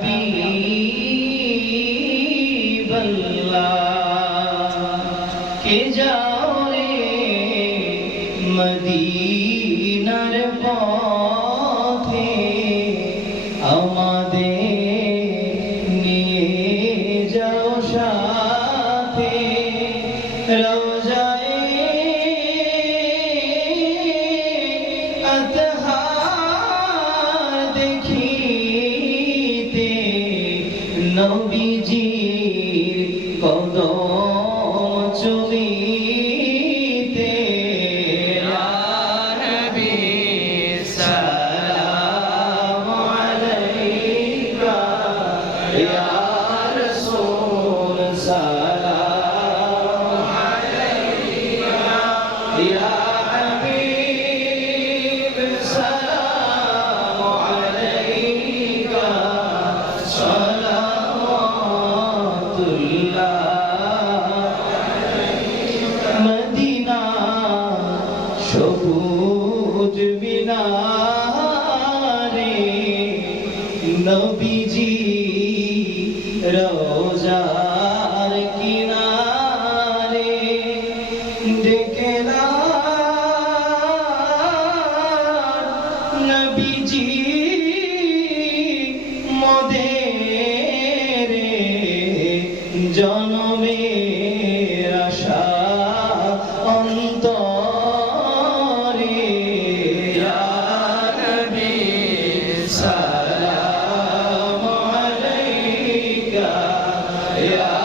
হাবিব কে যাও রে মদিনার পথে আমাদের নিয়ে যাও সাথে। রোজায় আতহার দেখি নবীজির কদম চুমিতে সালাম আলাইকা। সবুজ মিনারে নবীজি রোজার কিনারে ডেকে নবীজি মদে জন Yeah.